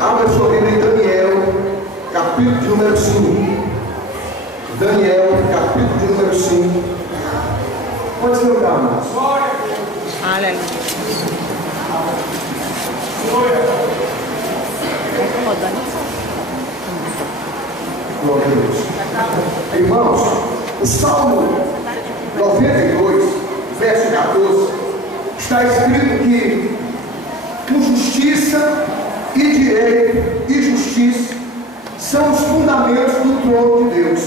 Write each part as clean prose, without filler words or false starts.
Abra sua Bíblia em Daniel, capítulo de número 5. Daniel, capítulo de número 5. Pode ser lugar, irmãos. Aleluia. Glória a Deus. Irmãos, o Salmo 92, verso 14, está escrito que com justiça e direito e justiça são os fundamentos do trono de Deus.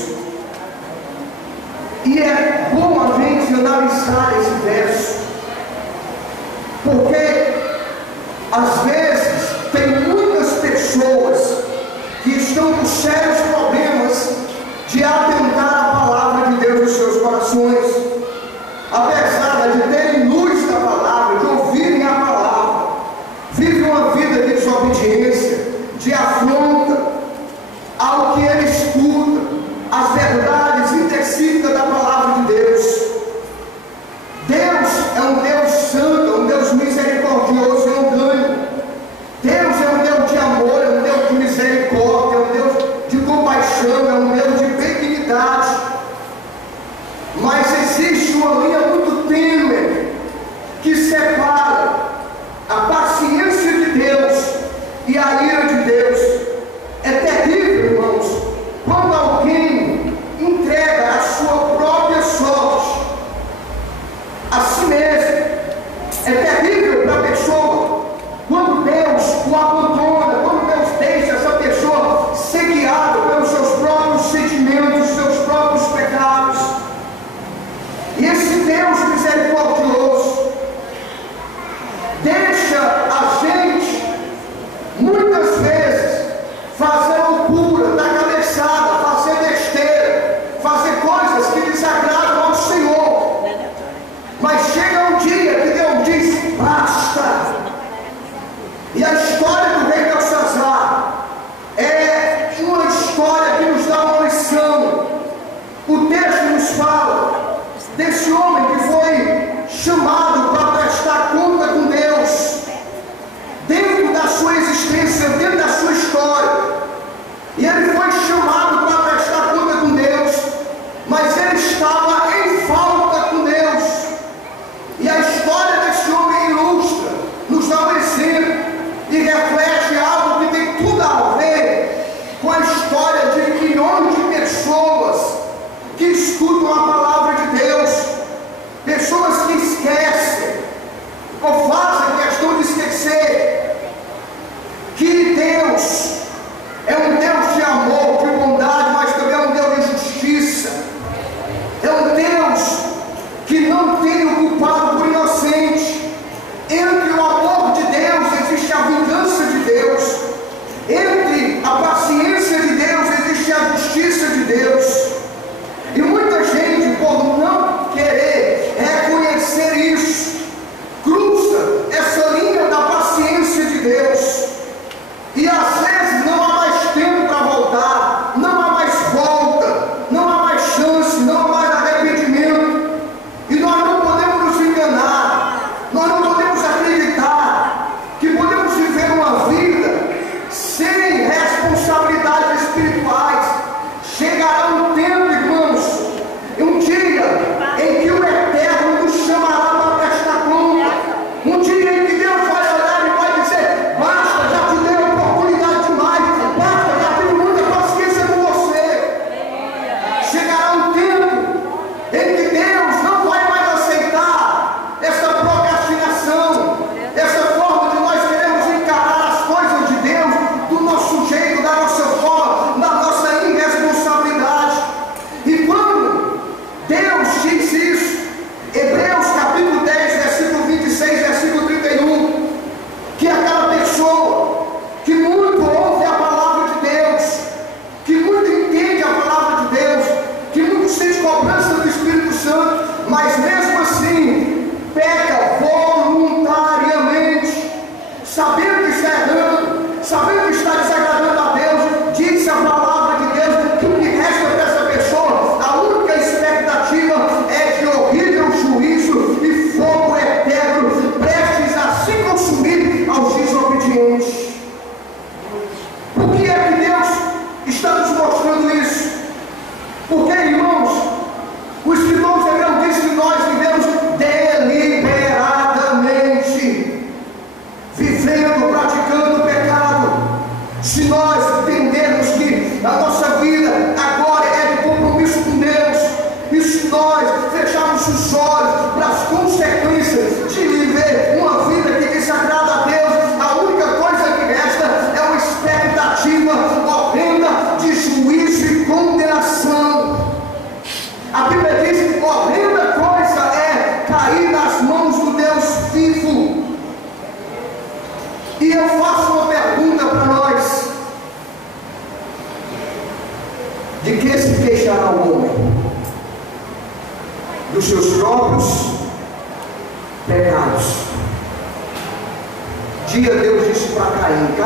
E é bom a gente analisar esse verso, porque às vezes tem muitas pessoas que estão com sérios problemas de atentar a palavra de Deus nos seus corações, apesar de terem luz da palavra, de ouvirem a palavra, vivem uma vida de desobediência, de afronta ao que ele escuta, as verdades intercíplicas da palavra de Deus. Deus é um Deus santo, um Deus misericordioso e longânimo. Deus é um Deus de amor, é um Deus de misericórdia, é um Deus de compaixão, é um Deus de benignidade. Mas existe uma linha muito tênue que separa a paciência de Deus e a ira de Deus. É terrível, irmãos, quando alguém entrega a sua própria sorte a si mesmo. É terrível para a pessoa quando Deus o abandona, quando Deus deixa essa pessoa ser guiada pelos seus próprios sentimentos, seus próprios pecados. E esse Deus misericordioso deixa a gente muitas vezes fazer loucura, dar cabeçada, fazer besteira, fazer coisas que desagradam ao Senhor. Mas chega um dia que Deus diz: basta. E a história do rei Belsazar é uma história que nos dá uma lição. O texto nos fala desse homem que foi chamado para prestar conta com Deus dentro da sua existência, dentro da sua história. E ele foi chamado para prestar conta com Deus, mas ele estava em falta com Deus. E a história desse homem ilustra, nos dá um exemplo e reflete algo que tem tudo a ver com a história de milhões de pessoas que escutam a palavra de Deus, pessoas que esquecem ou fazem questão de esquecer que Deus é um Deus de amor, de bondade, mas também é um Deus de justiça. É um Deus que não tem o culpado por inocente. Entre o amor de Deus existe a vingança de Deus. Entre a paciência de Deus existe a justiça de Deus. E muita gente, por não querer reconhecer isso, cruza essa linha da paciência de Deus. E às vezes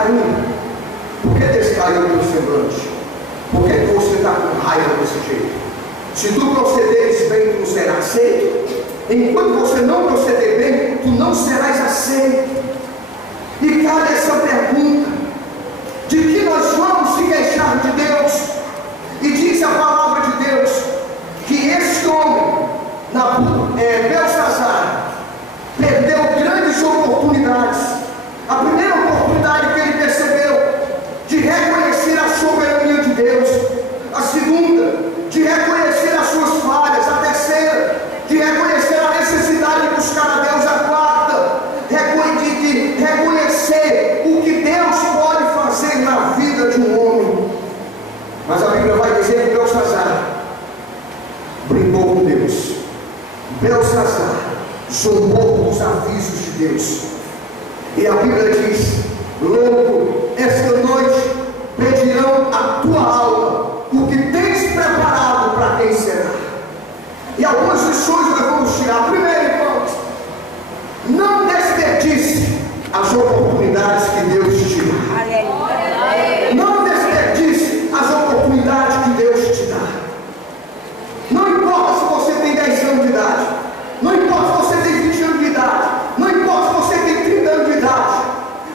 caindo? Por que descaiu o teu semblante? Por que você está com raiva desse jeito? Se tu procederes bem, tu serás aceito. Enquanto você não proceder bem, tu não serás aceito. E cabe essa pergunta: de que nós vamos se queixar de Deus? E diz a palavra de Deus que este homem, Belsazar, perdeu grandes oportunidades. A primeira oportunidade que ele percebeu de reconhecer a soberania de Deus, a segunda, de reconhecer as suas falhas, a terceira, de reconhecer a necessidade de buscar a Deus, a quarta, de reconhecer o que Deus pode fazer na vida de um homem. Mas a Bíblia vai dizer que Belsazar brincou com Deus. Belsazar zombou dos avisos de Deus. E a Bíblia diz: louco, esta noite pedirão a tua alma, o que tens preparado para quem será. E algumas lições nós vamos tirar. Primeiro, irmãos, não desperdice as oportunidades que Deus te dá. Não desperdice as oportunidades que Deus te dá. Não importa se você tem 10 anos de idade, não importa se você tem 20 anos de idade, não importa se você tem 30 anos de idade.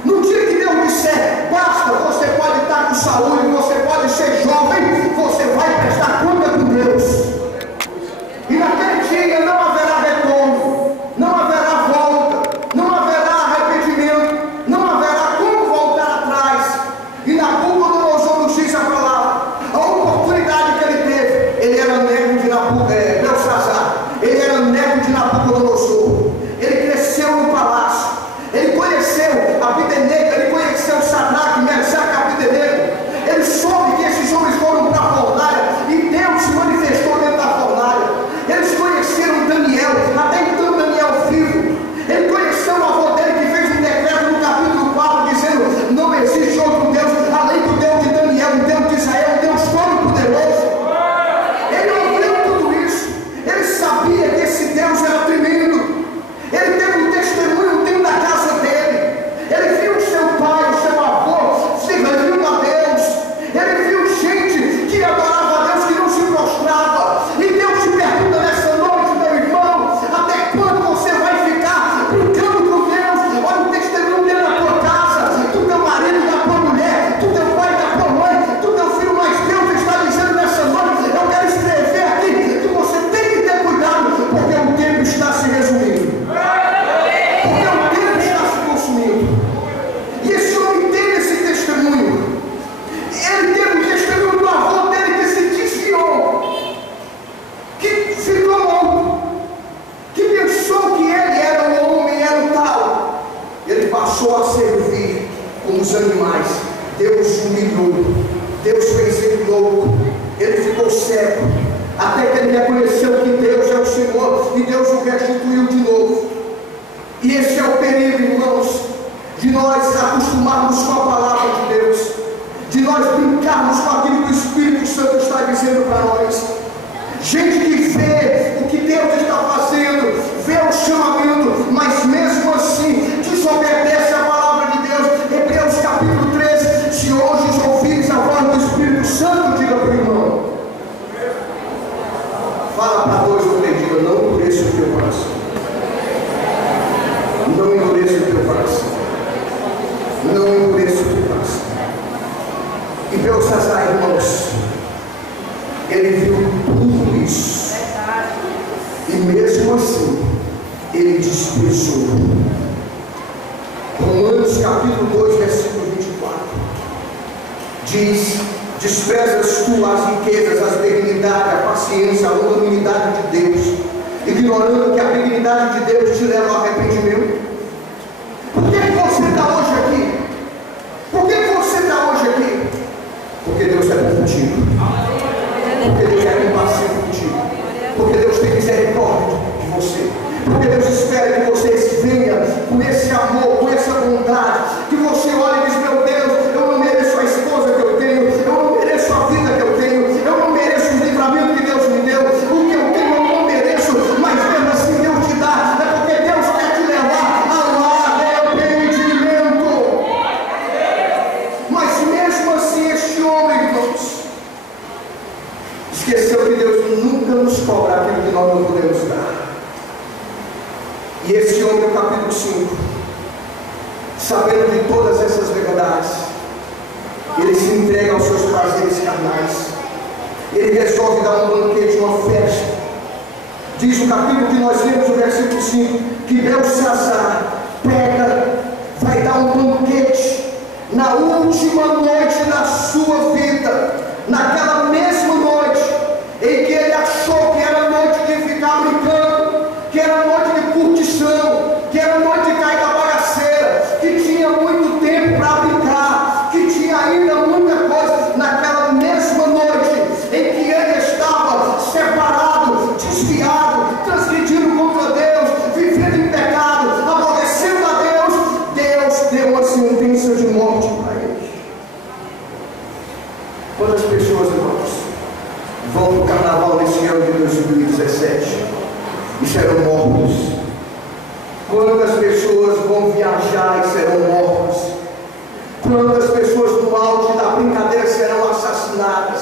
No dia que Deus disser basta, você pode estar com saúde, você pode ser jovem, você vai prestar conta com Deus. E naquele dia não haverá retorno, não haverá volta, não haverá arrependimento, não haverá como voltar atrás. E Nabucodonosor nos diz a palavra, a oportunidade que ele teve. Ele era neto de Belsazar, ele era neto de Nabucodonosor, ele cresceu no palácio, ele conheceu Abdenego, ele conheceu Sadraque, Mesaque, Abdenego. Ele soube que esses homens foram para a fornalha e Deus se manifestou dentro da fornalha. Eles conheceram Daniel, até então Daniel vivo. Ele conheceu o avô dele que fez um decreto no capítulo 4 dizendo: não existe outro Deus além do Deus de Daniel, o Deus de Israel, o Deus todo-poderoso. Ele ouviu tudo isso, ele sabia que esse Deus era tremendo. Ele teve um testemunho dentro da casa dele. Ele viu o seu pai, o seu avô servindo a Deus. Ele viu gente que adorava a Deus, que não se prostrava. E Deus te pergunta nessa noite, meu irmão, até quando você vai ficar brincando com Deus? Olha o testemunho dele na tua casa, do teu marido, da tua mulher, do teu pai, da tua mãe, do teu filho. Mas Deus está dizendo nessa noite, eu quero escrever aqui que você tem que ter cuidado, porque o tempo está se resumindo. Porque o tempo está se consumindo. E esse homem teve esse testemunho. Ele teve o testemunho do avô dele que se desviou, que ficou louco, que pensou que ele era um homem, era o tal. Ele passou a servir como os animais. Deus humilhou, Deus fez ele louco, ele ficou cego, até que ele reconheceu que Deus é o Senhor e Deus o restituiu de novo. E esse é o perigo, irmãos, de nós acostumarmos com a palavra de Deus, de nós brincarmos com aquilo que o Espírito Santo está dizendo para nós. Gente que vê o que Deus está fazendo, vê o chamamento, mas mesmo assim desobedece a palavra de Deus. Hebreus capítulo 13: se hoje ouvires a voz do Espírito Santo, diga para o irmão, fala para dois ou três, diga: não endureça o teu coração. Não endureça o teu coração. Não endureça o teu coração. E Belsazar, irmãos, ele viu tudo isso. E mesmo assim, ele desprezou. Romanos capítulo 2, versículo 24. Diz: desprezas tu as riquezas, as benignidade, a paciência, a longanimidade de Deus, ignorando que a benignidade de Deus te leva ao arrependimento. Por que você está hoje aqui? Por que você está hoje aqui? Porque Deus é bom contigo. Porque Deus é compassivo contigo. Porque Deus tem misericórdia de você. Porque Deus espera que você venha com esse amor, com essa bondade, que você olhe e diz: meu Deus, eu não mereço a esposa que eu tenho, eu não mereço a vida que eu tenho, eu não mereço o livramento que Deus me deu, o que eu tenho eu não mereço, mas mesmo assim Deus te dá, é porque Deus quer te levar ao arrependimento. esqueceu que Deus nunca nos cobra aquilo que nós não podemos dar. E esse homem, no capítulo 5, sabendo de todas essas verdades, ele se entrega aos seus prazeres carnais. Ele resolve dar um banquete, uma festa. Diz o capítulo que nós lemos, o versículo 5, que Belsassar pega, vai dar um banquete na última noite da sua vida, naquela mesma noite em que ele achou que era noite de ficar brincando, que era noite de curtição, que era noite de cair da bagaceira, que tinha muito tempo para brincar, que tinha ainda muita coisa. Naquela mesma noite em que ele estava separado, desviado, transgredindo contra Deus, vivendo em pecado, aborrecendo a Deus, Deus deu uma sentença de morte para ele. Quantas pessoas, irmãos, vão para o carnaval desse ano de 2017 e serão mortos? Quantas pessoas vão viajar e serão mortos? Quantas pessoas no auge da brincadeira serão assassinadas?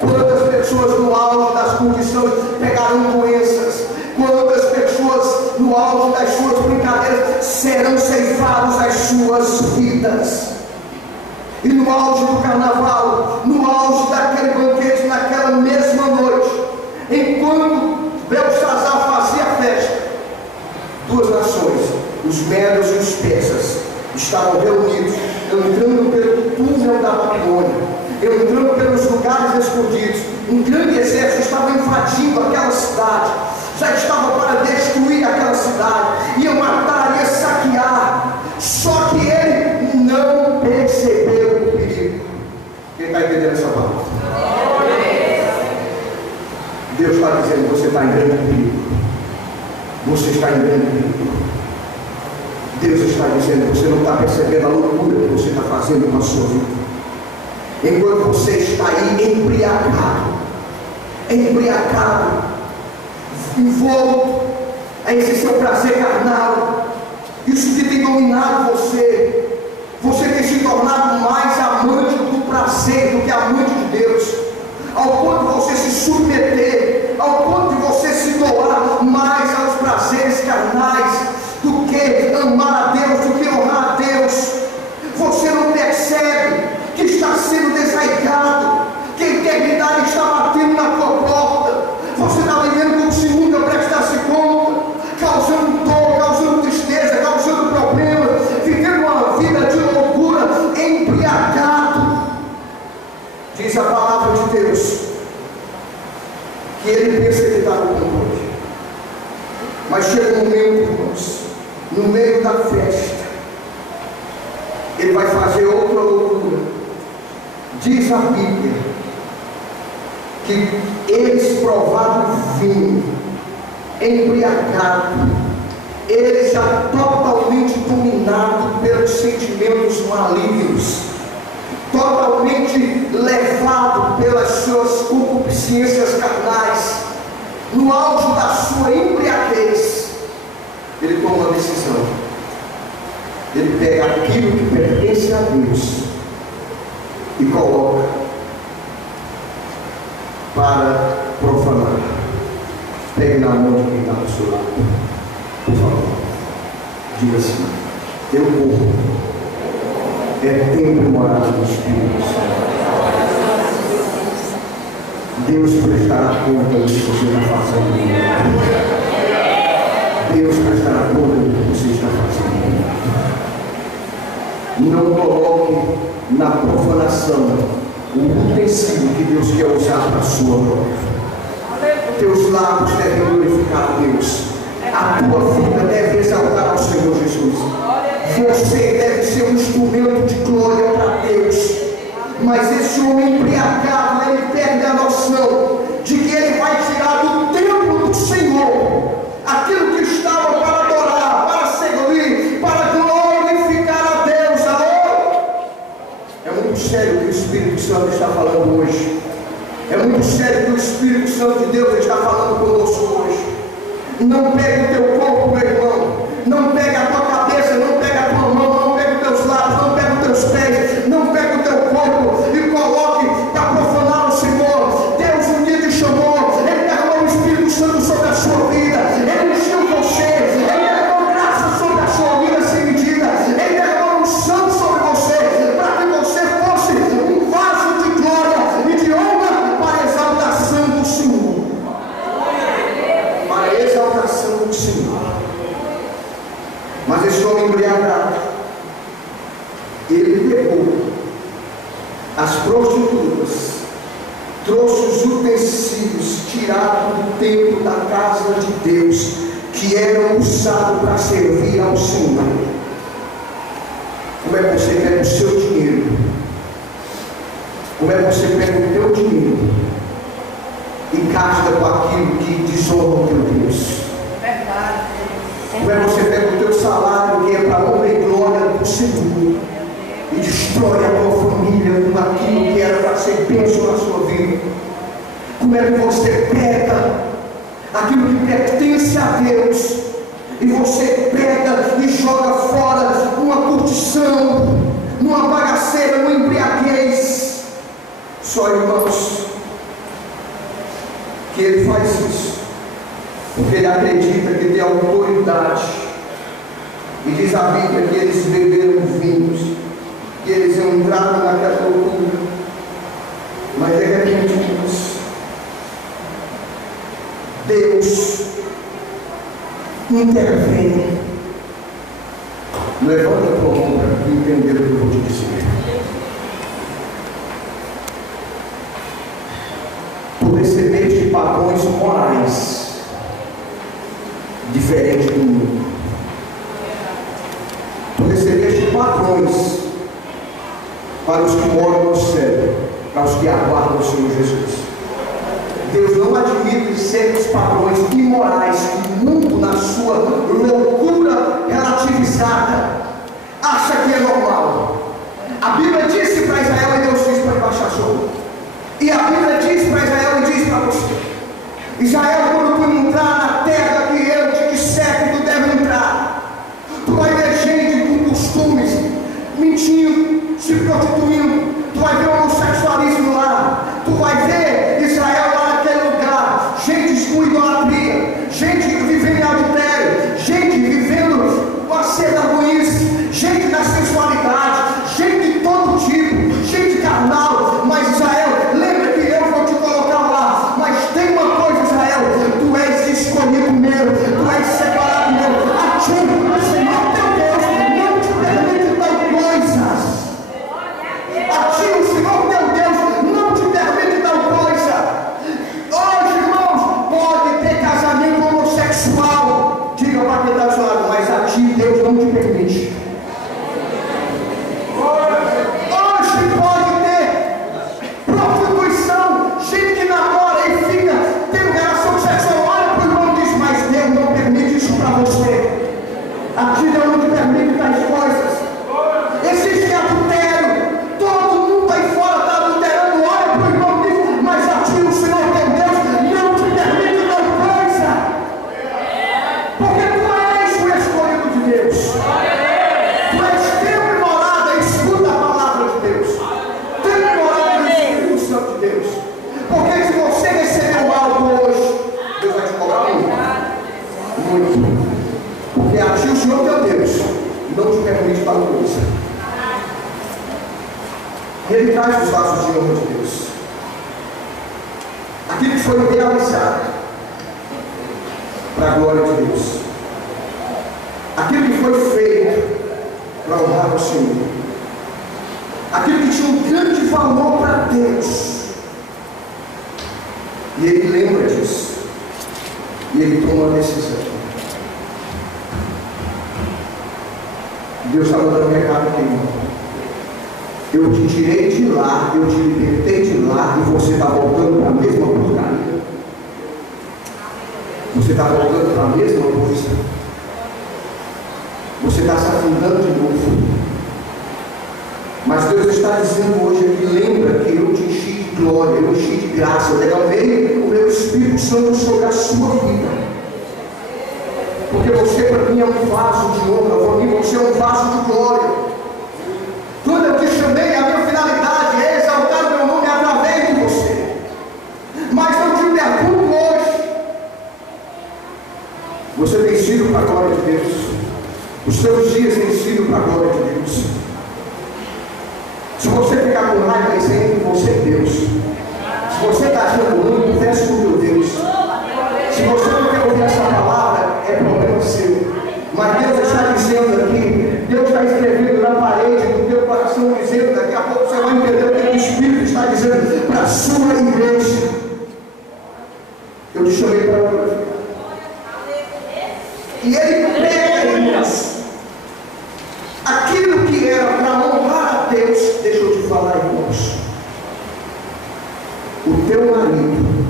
Quantas pessoas no auge das condições pegarão doenças? Quantas pessoas no auge das suas brincadeiras serão ceifadas as suas vidas? E no auge do carnaval, no auge daquele banquete, naquela mesma noite, enquanto Belsassar fazia festa, duas nações, os medos e os persas, estavam reunidos, entrando pelo túnel da Babilônia, entrando pelos lugares escondidos. Um grande exército estava invadindo aquela cidade, já estava para destruir aquela cidade, ia matar, ia saquear. Só que ele não percebeu o perigo. Quem está entendendo essa palavra? Deus está dizendo: você está em grande perigo. Você está em grande perigo. Deus está dizendo: você não está percebendo a loucura que você está fazendo com a sua vida. Enquanto você está aí embriagado, envolto a esse seu prazer carnal, isso que tem dominado você, você tem se tornado mais amante do prazer do que amante de Deus, ao ponto de você se submeter, ao ponto de você se doar mais aos prazeres carnais do que amar a Deus, do que honrar a Deus. Você não percebe que está sendo desarraigado, que a eternidade está batendo na tua porta. Você está vivendo como se nunca prestasse conta, causando dor, causando tristeza, causando problemas, vivendo uma vida de loucura, embriagado. Diz a palavra de Deus que ele pensa que está no controle, mas chega um momento, irmãos, no meio da festa, ele vai fazer outra loucura. Diz a Bíblia que eles provaram o vinho, embriagado, ele já totalmente dominado pelos sentimentos malignos, totalmente levado pelas suas concupiscências carnais, no auge da sua embriaguez, ele toma uma decisão. Ele pega aquilo que pertence a Deus e coloca para profanar. Pegue na mão de quem está do seu lado, por favor. Diga assim: teu corpo é templo e morada do Espírito Santo. Deus prestará conta do que você está fazendo. Deus prestará conta do que você está fazendo. Não coloque na profanação o utensílio que Deus quer usar para a sua glória. Teus lábios devem glorificar a Deus. A tua vida deve exaltar ao Senhor Jesus. Você deve ser um instrumento de glória para Deus. Mas esse homem embriagado, ele perde a noção de que ele vai tirar do templo do Senhor aquilo que estava para adorar, para servir, para glorificar a Deus. É muito sério o que o Espírito Santo está falando hoje. É muito sério que o Espírito Santo de Deus está falando conosco hoje. Não pegue o teu corpo, meu irmão. Não pegue a tua cabeça, não pegue a tua mão, não pegue os teus lábios, não pegue os teus pés, não pegue o teu corpo e coloque para profanar o Senhor. Deus um dia te prostitutas, trouxe os utensílios tirados do templo da casa de Deus, que eram usados para servir ao Senhor. Como é que você pega o seu dinheiro? Como é que você pega o teu dinheiro e gasta com aquilo que desonra o teu Deus? Verdade. Como é que você pega o teu salário, que é para a honra e glória do Senhor, e destrói a tua família com aquilo que era para ser bênção na sua vida? Como é que você pega aquilo que pertence a Deus e você pega e joga fora numa curtição, numa bagaceira, numa embriaguez? Só, irmãos, que ele faz isso porque ele acredita que tem autoridade. E diz a Bíblia que eles beberam vinhos, que eles entraram naquela loucura. Mas de repente, Deus intervém. Levanta a tua mão para entender o que eu vou te dizer. Tu recebeste padrões morais diferentes do mundo. Tu recebeste padrões para os que moram no céu, para os que aguardam o Senhor Jesus. Deus não admite certos padrões imorais que o mundo, na sua loucura relativizada, acha que é normal. A Bíblia disse para Israel, e Deus disse para Baixachor. E a Bíblia diz para Israel e diz para você: Israel, quando tu entrar na terra que eu te disser que tu deve entrar, tu vai ver gente com costumes, mentindo, se prostituindo, tu vai ver homossexualismo lá, tu vai ver Israel lá naquele lugar, gente com idolatria, gente vivendo em adultério, gente vivendo uma seda ruim, gente da sensualidade, gente de todo tipo, gente carnal. Mas Israel, lembra que eu vou te colocar lá. Mas tem uma coisa, Israel: tu és escolhido meu, tu és separado meu. A ti, o Senhor teu Deus não te permite tal coisas. A ti, o Senhor teu Deus não te permite tal coisa. Hoje, irmãos, pode ter casamento homossexual. Diga para quem está ao seu lado: mas a ti Deus não te permite. Hoje pode ter prostituição, gente que namora e fica tendo relação sexual. Olha para o irmão e diz: mas Deus não permite isso para você. A ti Deus não te permite tais coisas. Existe adultério, todo mundo aí fora está adulterando. Olha para o irmão e diz: mas a ti o Senhor teu Deus não te permite tal coisa, porque tu és o escolhido de Deus. Tu és teu e morada, escuta a palavra de Deus. Teu e morada no Espírito Santo de Deus. Porque se você recebeu algo hoje, Deus vai te cobrar muito. Muito. Porque a ti o Senhor teu Deus não te permite tal coisa. Ele traz os vasos de honra de Deus. Aquilo que foi realizado para a glória de Deus. Aquilo que foi feito para honrar o Senhor. Aquilo que tinha um grande valor para Deus. E ele lembra disso. E ele toma a decisão. Deus está dando um recado aqui, irmão. Eu te tirei de lá, eu te libertei de lá, e você está voltando para a mesma porcaria. Você está voltando para a mesma coisa. Você está se afundando de novo. Mas Deus está dizendo hoje aqui: lembra que eu te enchi de glória, eu enchi de graça, eu derramei o meu Espírito Santo sobre a sua vida. Porque você para mim é um vaso de honra, para mim você é um vaso de glória. Quando eu te chamei, a minha finalidade é exaltar o meu nome através de você. Mas eu te pergunto hoje: você tem sido para a glória de Deus? Os seus dias têm sido para a glória de Deus? Se você ficar com raiva, isso é entre você e Deus. Se você está achando ruim, converse com o teu Deus. Se você não quer ouvir essa palavra, é problema seu. Mas Deus está dizendo aqui, Deus está escrevendo na parede do teu coração, dizendo: daqui a pouco você vai entender o que o Espírito irmãos, o teu marido,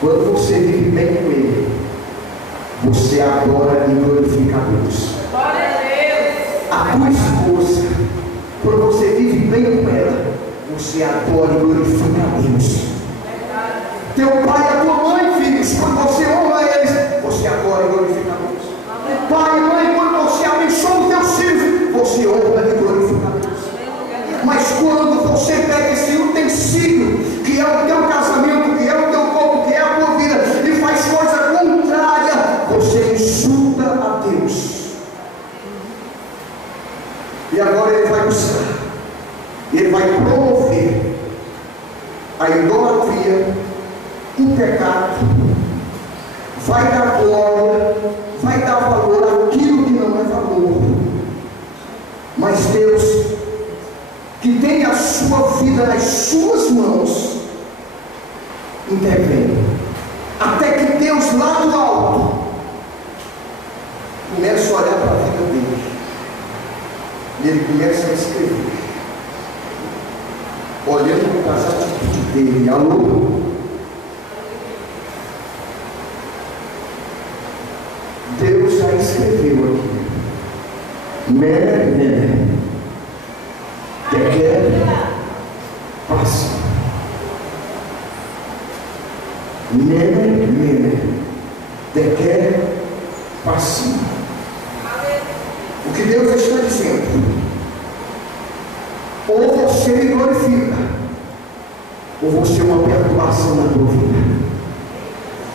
quando você vive bem com ele, você adora e glorifica a Deus. A tua esposa, quando você vive bem com ela, você adora e glorifica a Deus. Teu pai e a tua mãe, filhos, quando você honra eles, você adora e glorifica a Deus. Pai e mãe, quando você abençoa os teus filhos, você honra e glorifica a Deus. Mas quando você pega esse utensílio, que é o teu casamento, que é o teu corpo, que é a tua vida, e faz coisa contrária, você insulta a Deus. E agora ele vai buscar, ele vai promover a idolatria, o pecado, vai dar glória, vai dar valor àquilo que não é valor. Mas Deus, que tem a sua vida nas suas mãos, intervém, até que Deus lá do alto começa a olhar para a vida dele, e ele começa a escrever, olhando para as atitudes dele. Alô? Deus já escreveu aqui, Mene, Tekel, Parsin. Mene, Tekel, Parsin. O que Deus está dizendo: ou você me glorifica, ou você é uma perturbação na tua vida.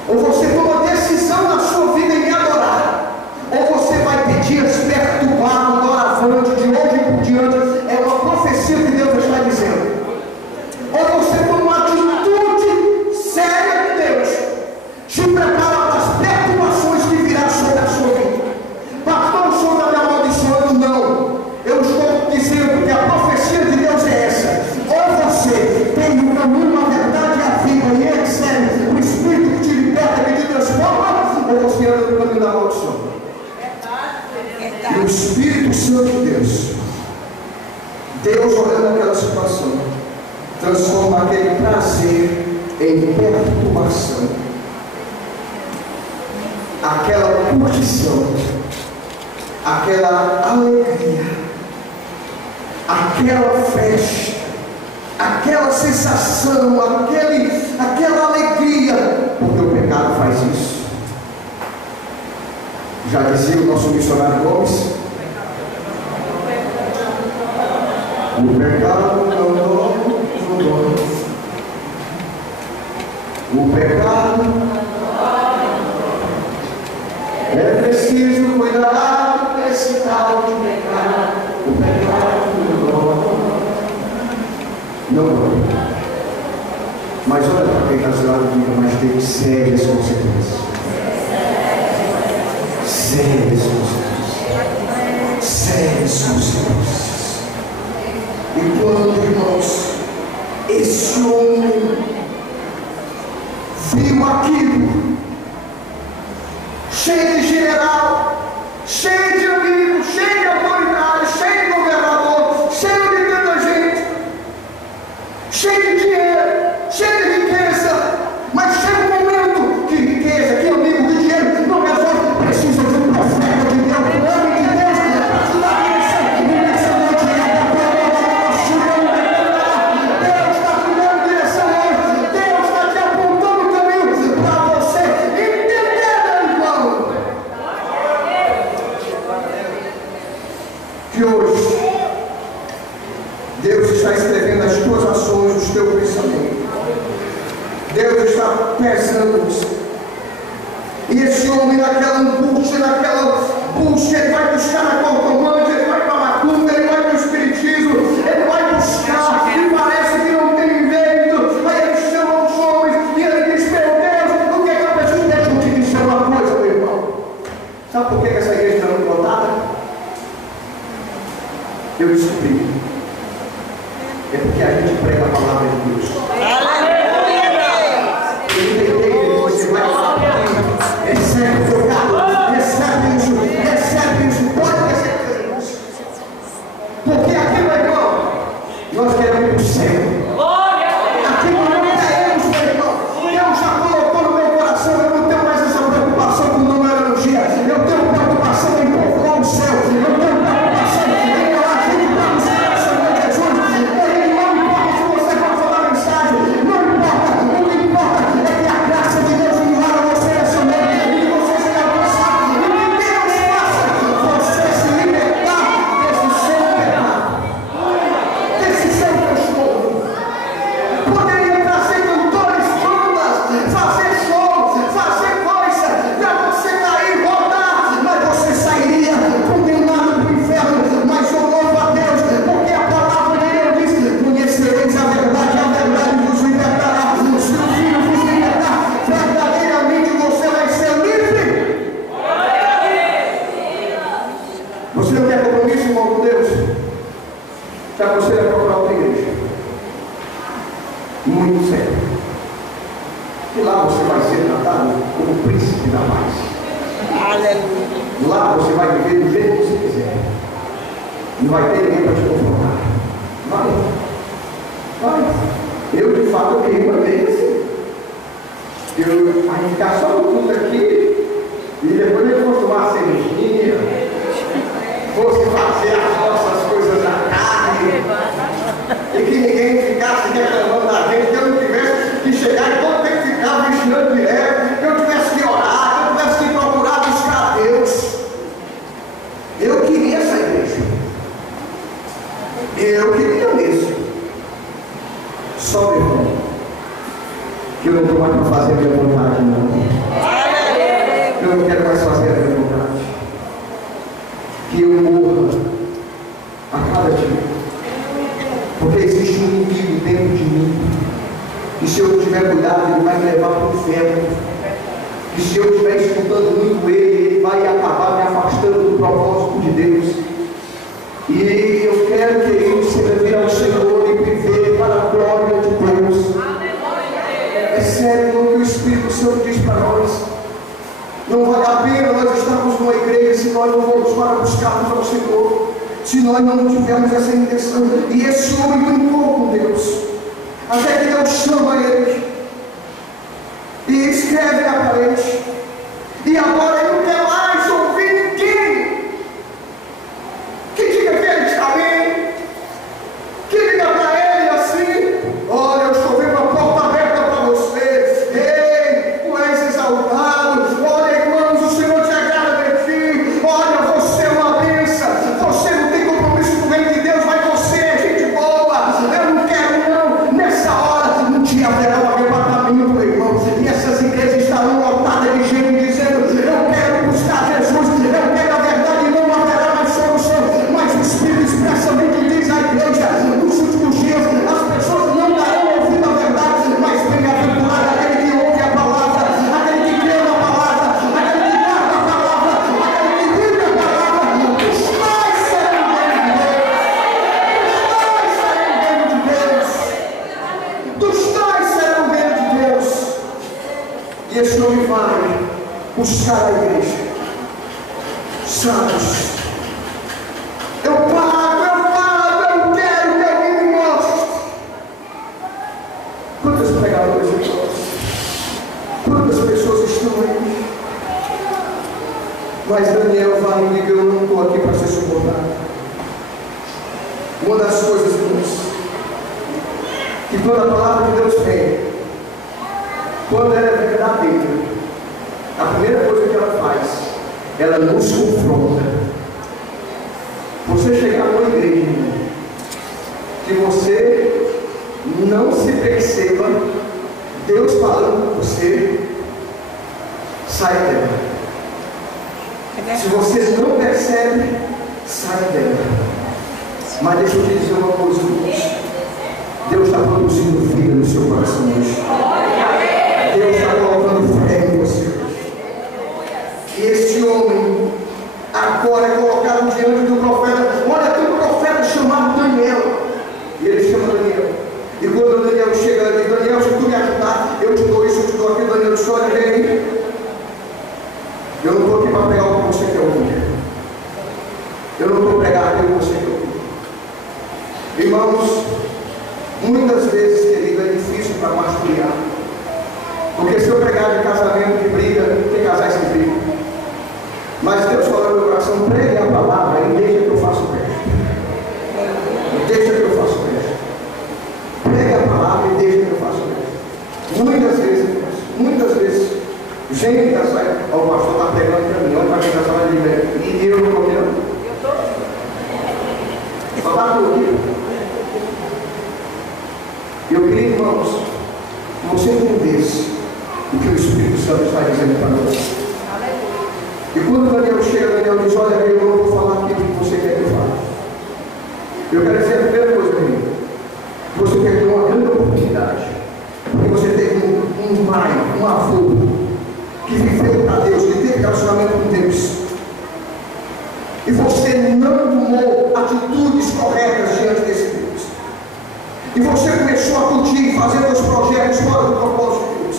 Ou você toma decisão na sua vida em me adorar, ou você vai pedir perturbar o doravante de hoje por diante. É uma profecia que Deus está dizendo. Ou você toma uma atitude séria de Deus, te prepara para as perturbações que virá sobre a sua vida. Pastor, o senhor está me amaldiçoando? Não, eu estou dizendo que a profecia de Deus é essa: ou você tem o caminho, a verdade e a vida, e ele serve o Espírito que te liberta, que te transforma, ou você anda no caminho da maldição. E o Espírito Santo de Deus olhando aquela situação, transforma aquele prazer em perturbação, aquela curtição, aquela alegria, aquela festa, aquela sensação, aquela alegria, porque o pecado faz isso. Já dizia o nosso missionário Gomes: o pecado não dorme. O pecado é preciso cuidar desse tal de pecado. O pecado não dorme. Mas olha para quem está do lado do dia, mas tem sérias consequências. Sérias consequências. Sérias consequências. E quando, irmãos, esse homem viu aquilo, cheio de general, cheio de amigos, cheio de autoridade, cheio de governador, cheio de tanta gente, cheio de dinheiro, cheio de riqueza, mas chega um momento que riqueza, que amigo, que dinheiro não resolve. Precisa de um profeta de Deus, um homem de Deus, para ajudar a nessa noite. Deus está te dando direção hoje, Deus está te apontando o caminho para você entender, meu irmão, que hoje Deus está escrevendo as tuas ações, os teus pensamentos. Deus está pesando você. E esse homem, naquela angústia, naquela busca, ele vai buscar na corcomante, ele vai para a macumba, ele vai para o espiritismo, ele vai buscar, e parece que não tem jeito. Aí ele chama os homens e ele diz: meu Deus, o que é que eu preciso? Deixa eu te dizer uma coisa, meu irmão. Sabe por que essa igreja está muito lotada? Eu descobri. É porque a gente prega a palavra de Deus. Você vai recebe o pecado, recebe isso, pode receber isso. Porque aqui, meu irmão, Nós queremos ir para o céu. Aqui nós não queremos, meu irmão. Deus já colocou no meu coração. Eu não tenho mais essa preocupação com numerologia. Eu tenho preocupação em povoar o céu. Eu tenho preocupação em orar aqui para o céu, Senhor Jesus. Ele não importa se você vai falar mensagem. Não importa. O que importa é que a graça de Deus envolva você nessa noite. E que você seja alcançado. E que Deus faça você se libertar desse seu pecado. Desse seu transtorno. Poderia trazer cantores, bandas, fazer show, fazer coisa, para você cair e voltar, mas você sairia condenado para o inferno. Mas eu louvo a Deus, porque a palavra de Deus diz: conhecereis a verdade vos libertará. Se o Filho vos libertar, verdadeiramente você vai ser livre. Você não quer compromisso, irmão, com Deus? Já você vai procurar outra igreja. Muito sério. E lá você vai ser tratado como príncipe da paz. Aleluia. Lá você vai viver do jeito que você quiser. Não vai ter ninguém para te confrontar. Vai. Eu de fato eu queria uma vez assim. Aí ficar só no culto aqui e depois ele fosse tomar a cervejinha, fosse fazer as nossas coisas da carne. E que ninguém ficasse reclamando da gente, que eu não tivesse que chegar e todo tempo ficar vigilando direto, que eu tivesse que orar, que eu tivesse que procurar buscar a Deus. Eu queria essa igreja. Eu queria mesmo. Só, meu irmão, que eu não estou mais para fazer a minha vontade, não. Eu não quero mais fazer a minha vontade. Que eu morra a cada dia. Porque existe um inimigo dentro de mim. E se eu não tiver cuidado, ele vai me levar para o inferno. E se eu estiver escutando muito ele vai acabar me afastando do propósito de Deus. E eu quero, querido, servir ao Senhor e viver para a glória de Deus. É sério o que o Espírito Santo diz para nós. Não vale a pena nós estarmos numa igreja se nós não vamos para buscarmos ao Senhor. Se nós não tivermos essa intenção. E esse homem brincou com Deus, até que Deus chama ele e escreve na parede. E agora ele não quer mais ouvir ninguém que diga que ele está bem, que diga para ele assim: olha, eu estou vendo a porta aberta para você. Ei, tu és exaltado. Olha, irmãos, o Senhor te agrada de ti. Olha, você é uma bênção. Você não tem compromisso com o reino de Deus, mas você é gente boa. Eu não quero, não. Nessa hora, um dia haverá um arrebatamento, meu irmão. E essas igrejas estarão lotadas de gente dizendo: eu quero buscar Jesus, eu quero a verdade, e não haverá mais solução. Mas o Espírito expressamente diz à igreja: nos últimos dias, as pessoas não darão ouvido à verdade, mas bem-aventurado aquele que ouve a palavra, aquele que crê na palavra, aquele que guarda a palavra, aquele que vive a palavra. Os tais serão reino de Deus. Dos tais serão reino de Deus. E esse homem vai buscar a igreja. Santos, eu pago, eu quero que alguém me mostre. Quantos pregadores estão? Quantas pessoas estão aí? Mas Daniel vai e diga: eu não estou aqui para ser subornado. Uma das coisas, irmãos, que quando a palavra de Deus vem, quando ela é verdadeira, a primeira coisa que ela faz, ela nos confronta. Você chegar numa igreja, irmão, que você não se perceba Deus falando com você, sai dela. Se você não percebe, sai dela. Mas deixa eu te dizer uma coisa, irmãos. Deus está produzindo vida no seu coração hoje. Deus está colocando fé em você hoje. E esse homem agora é colocado diante do profeta. Olha, tem um profeta chamado Daniel. E ele chama Daniel. E quando Daniel chega ali: Daniel, se tu me ajudar, eu te dou isso, eu te dou aquilo. Daniel diz: olha, vem aí. Eu não estou aqui para pegar o que você quer ouvir. Eu não estou pregando aquilo que você quer ouvir. Irmãos, muitas vezes, querido, é difícil para pastorear. Porque se eu pregar de casamento que briga, tem casais que brigam. Mas Deus falou no meu coração, pregue a palavra e deixa que eu faço o resto. Deixa que eu faço o resto. Pregue a palavra e deixa que eu faço o resto. Muitas vezes, gente já sai, ó, o pastor está pregando para mim, olha para quem está falando de mim, e eu não estou vendo. Só está por aqui. Eu queria, irmãos, que você entendesse o que o Espírito Santo está dizendo para nós. E quando Daniel chega, Daniel diz: olha, eu não vou falar aquilo que você quer que eu fale. Eu quero dizer a primeira coisa, querido. Você perdeu uma grande oportunidade. Porque você teve um pai, um avô, que viveu para Deus, que teve relacionamento com Deus. E você não tomou atitudes corretas diante desse Deus. E você começou a curtir, fazer seus projetos fora do propósito de Deus.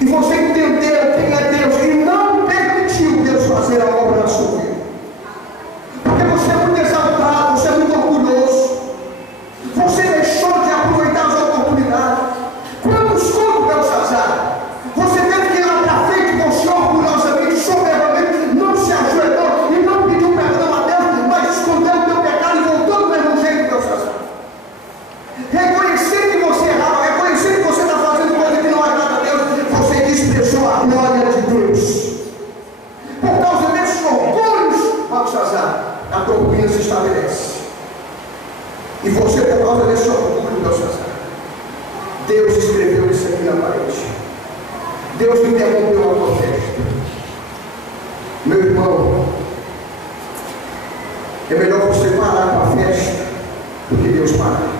E você entendeu quem é Deus e não permitiu Deus fazer a obra na sua vida. Porque você é muito exaltado, você é muito orgulhoso. Você deixou de aproveitar as oportunidades. Quando escuta Belsazar, você teve que ir lá para frente com o Senhor orgulhosamente, soberbamente, não se ajoelhou e não pediu perdão a Deus, mas escondeu o teu pecado e voltou do mesmo jeito, Belsazar. Reconhecer que você errava, reconhecer que você está fazendo coisa que não agrada a Deus, você desprezou a glória de Deus. Por causa desses orgulhos, Belsazar, a tua ruína se estabelece. E você, por causa desse orgulho, Belsazar, Deus escreveu isso aqui na parede. Deus interrompeu a tua festa. Meu irmão, é melhor você parar com a festa do que Deus parar.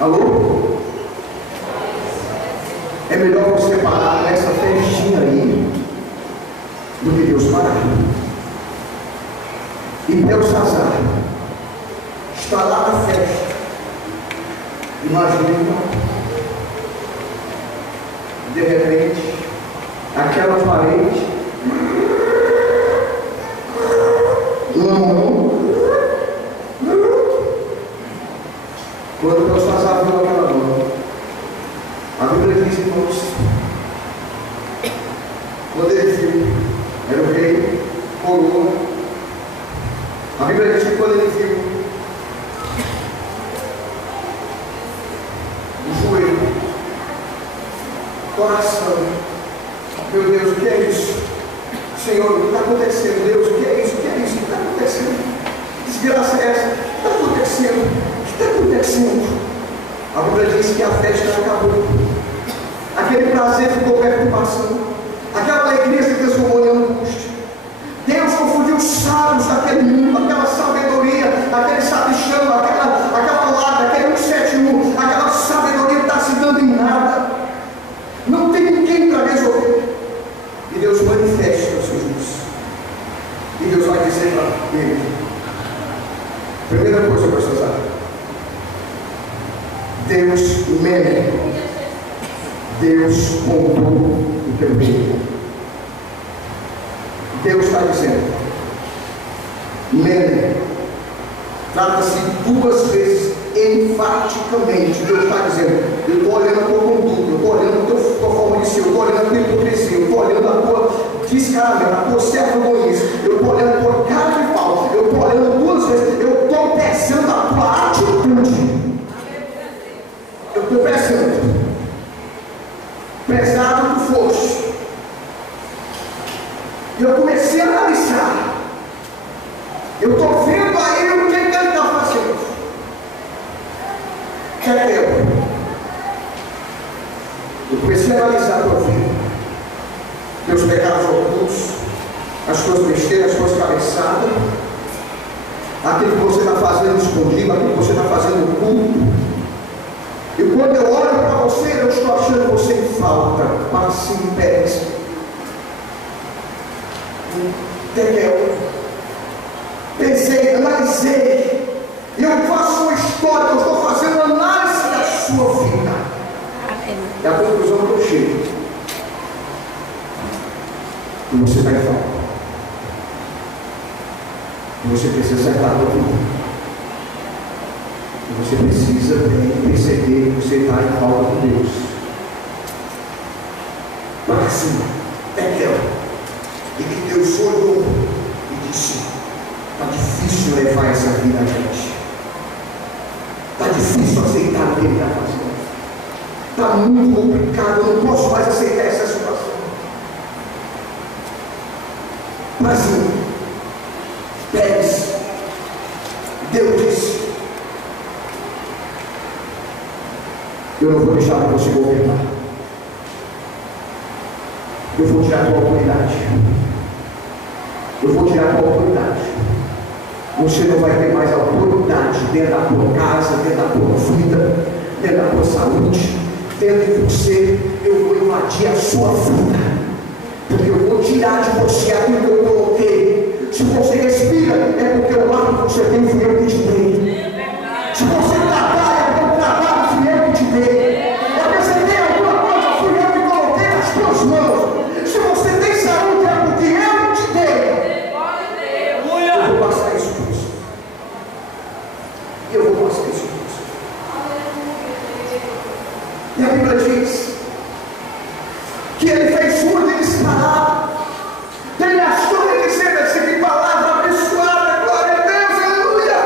Alô? É melhor você parar nessa festinha aí do que Deus parar. E Belsazar está lá na festa. Imagina, irmão, de repente, aquela parede, quando Belsazar viu aquela mão, a Bíblia diz, irmãos, quando ele viu, era o rei, coroa. A Bíblia diz que quando ele viu o joelho, coração, meu Deus, o que é isso? Senhor, o que está acontecendo? Deus, o que é isso? O que é isso? O que está acontecendo? Que desgraça é essa? O que está acontecendo? O que está acontecendo? A Bíblia diz que a festa acabou. Aquele prazer ficou perturbação. Aquela alegria se transformou em angústia. Deus confundiu os sábios daquele mundo, aquela sabedoria, aquele sabichão, aquela palavra, aquele 171, aquela sabedoria que está se dando em nada. Não tem ninguém para resolver. E Deus manifesta os seus juízos. E Deus vai dizer para ele: primeira coisa, Belsazar, Deus mene, Deus contou o teu bem. Deus está dizendo, mene, trata-se duas vezes enfaticamente. Deus está dizendo: eu estou olhando a tua conduta, eu estou olhando a tua forma de ser, eu estou olhando a tua hipocrisia, eu estou olhando a tua descarga, a tua servidões, eu estou olhando a tua cara de pau, eu estou olhando duas vezes, eu estou pesando a tua atitude. Eu estou pesando. Pesado tu foste. E eu comecei a analisar. Eu estou vendo aí o que ele está fazendo. Que é teu. Eu comecei a analisar a tua vida. Teus pecados ocultos, as tuas besteiras, as tuas cabeçadas, aquilo que você está fazendo escondido, aquilo que você está fazendo oculto. E quando eu olho para você, eu estou achando você em falta, para se impede. Entendeu? Pensei, analisei. Eu faço uma história, eu estou fazendo análise da sua vida. E a conclusão que eu chego: que você está em falta. Você precisa acertar a tua vida. Você precisa perceber que você está em falta com Deus. Mas assim, é aquela. E que Deus olhou e disse: está difícil levar essa vida adiante. Está difícil aceitar o que ele está fazendo. Está muito complicado, eu não posso mais aceitar essa situação. Mas sim, Pérez, Deus disse: eu não vou deixar você governar. Eu vou tirar a tua autoridade. Eu vou tirar a tua autoridade. Você não vai ter mais autoridade dentro da tua casa, dentro da tua vida, dentro da tua saúde, dentro de você. Eu vou invadir a sua vida, porque eu vou tirar de você aquilo que eu coloquei. Se você respira, é porque o ar que você tem fui eu que te dei. Se você trabalha, é porque o trabalho fui eu que te dei. É porque você tem alguma coisa, fui eu que coloquei nas tuas mãos. Se você tem saúde, é porque eu te dei. Eu vou passar isso por você. Eu vou passar isso por você. E a Bíblia diz que ele fez surdo e disparado. Ele achou de dizer assim: que palavra abençoada, glória a Deus, aleluia.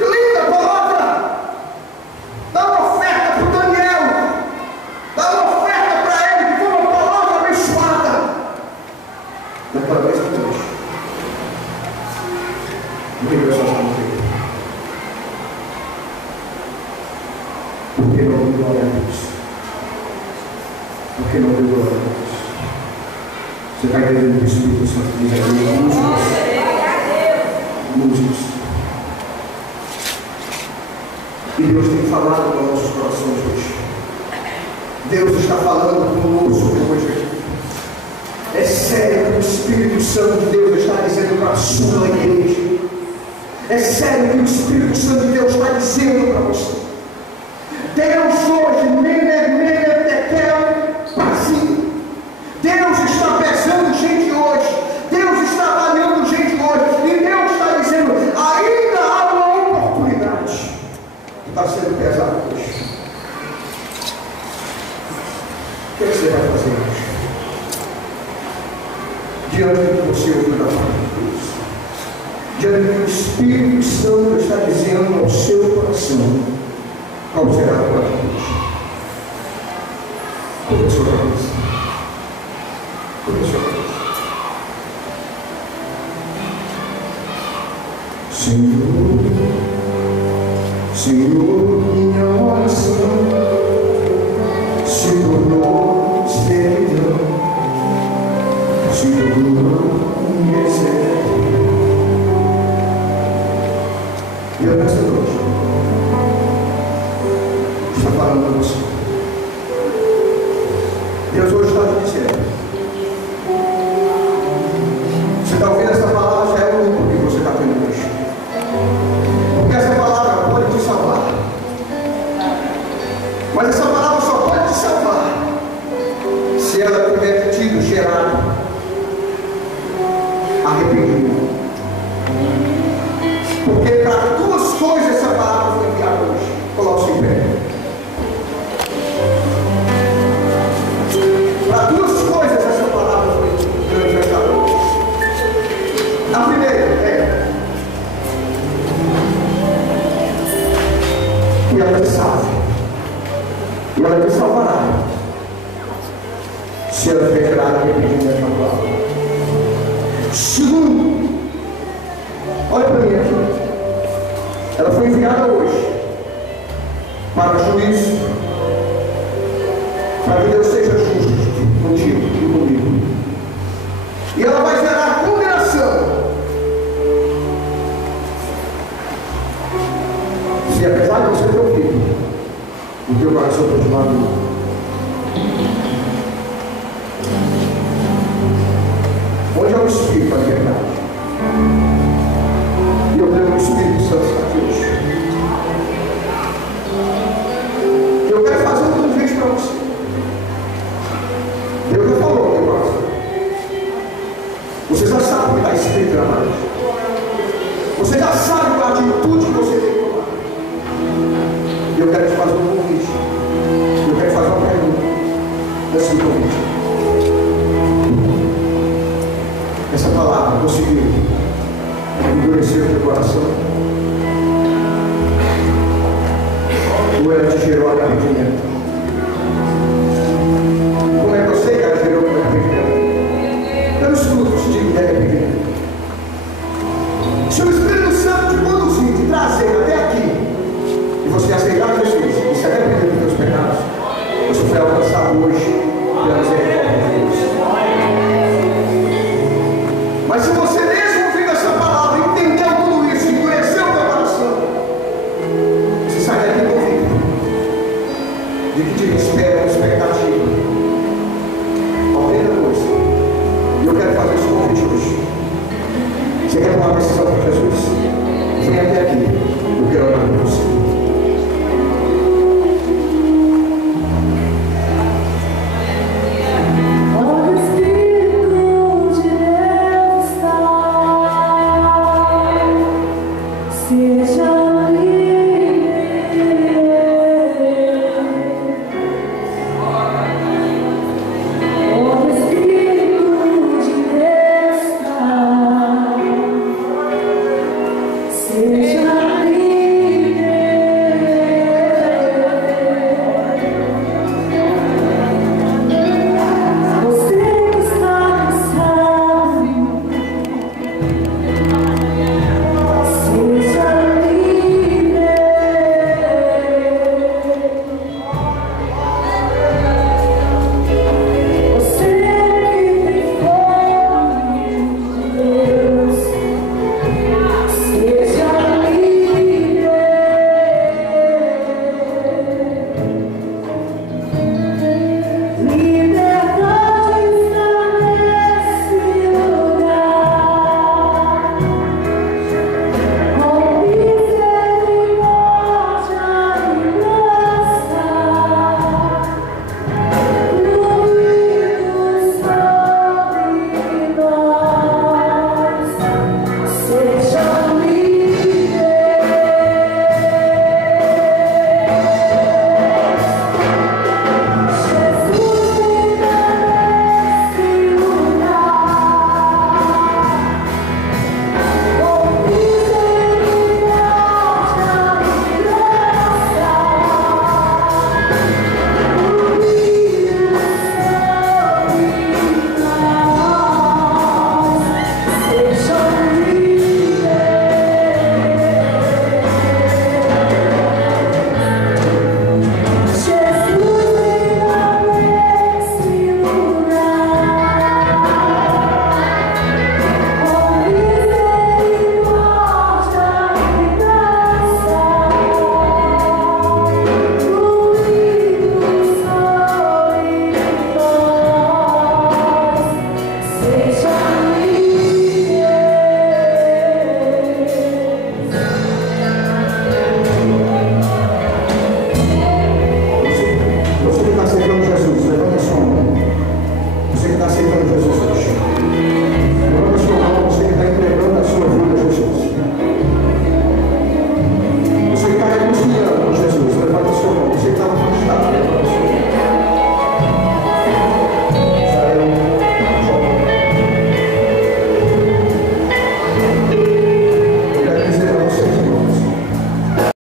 Linda palavra. Dá uma oferta para o Daniel. Dá uma oferta para ele, que foi uma palavra abençoada. Naquela vez que Deus. Por que Deus está no Por que não deu glória a Deus? Por que não deu glória a Deus? Você está entendendo o que o Espírito Santo diz aqui? Músicos. E Deus tem falado com nossos corações hoje. Deus está falando conosco hoje. É sério que o Espírito Santo de Deus está dizendo para a sua igreja. É sério que o Espírito Santo de Deus está dizendo para você. Deus hoje, vazio. Deus está pesando gente hoje. Deus está avaliando gente hoje. E Deus está dizendo: ainda há uma oportunidade. Está sendo pesado hoje. O que você vai fazer hoje? Diante do que você ouviu da palavra de Deus, diante do que o Espírito Santo está dizendo ao seu coração, qual será a tua atitude? Curva a sua cabeça. Curva a sua cabeça. Senhor, minha oração se tornou escuridão, se tornou deserto. E eu nessa noite está falando com você. Deus hoje está te dizendo: você está ouvindo essa palavra, já é o único que você está tendo hoje. Porque essa palavra pode te salvar. Mas essa palavra só pode te salvar se ela tiver tido gerado arrependimento. Porque para duas coisas essa palavra foi enviada hoje. Coloque-se em pé. Para duas coisas essa palavra foi enviada hoje. A primeira é que ela te salve. E ela te salvará se ela tiver gerado arrependimento nessa palavra. Segundo, olha para mim aqui. Ela foi enviada hoje para juízo, para que Deus seja justo contigo e comigo. E ela vai gerar condenação se, apesar de você ter ouvido, o teu coração continuar duro. Onde é o Espírito da liberdade? E eu creio que o Espírito Santo está aqui hoje. Eu quero fazer um convite para você. Deus já falou no meu coração. Você já sabe o que está escrito na palavra. Você já sabe a atitude que você tem que tomar. E eu quero te fazer um convite. Eu quero te fazer uma pergunta. Esse convite. Essa palavra conseguiu endurecer o teu coração? Ou ela te gerou arrependimento? Como é que eu sei que ela gerou arrependimento? Pelos frutos de arrependimento. Se o Espírito Santo te conduzir, te trazer até aqui, e você aceitar Jesus e se arrepender dos teus pecados, você foi alcançado hoje pela misericórdia de Deus. Mas se você mesmo ouvindo essa palavra, entendeu tudo isso, endureceu o teu coração, você sai daqui convicto de que te espera uma expectativa. Apenas coisa. E eu quero fazer esse convite hoje. Você quer tomar uma decisão com Jesus? Vem até aqui. Eu quero orar por você. O Espírito de Deus está, seja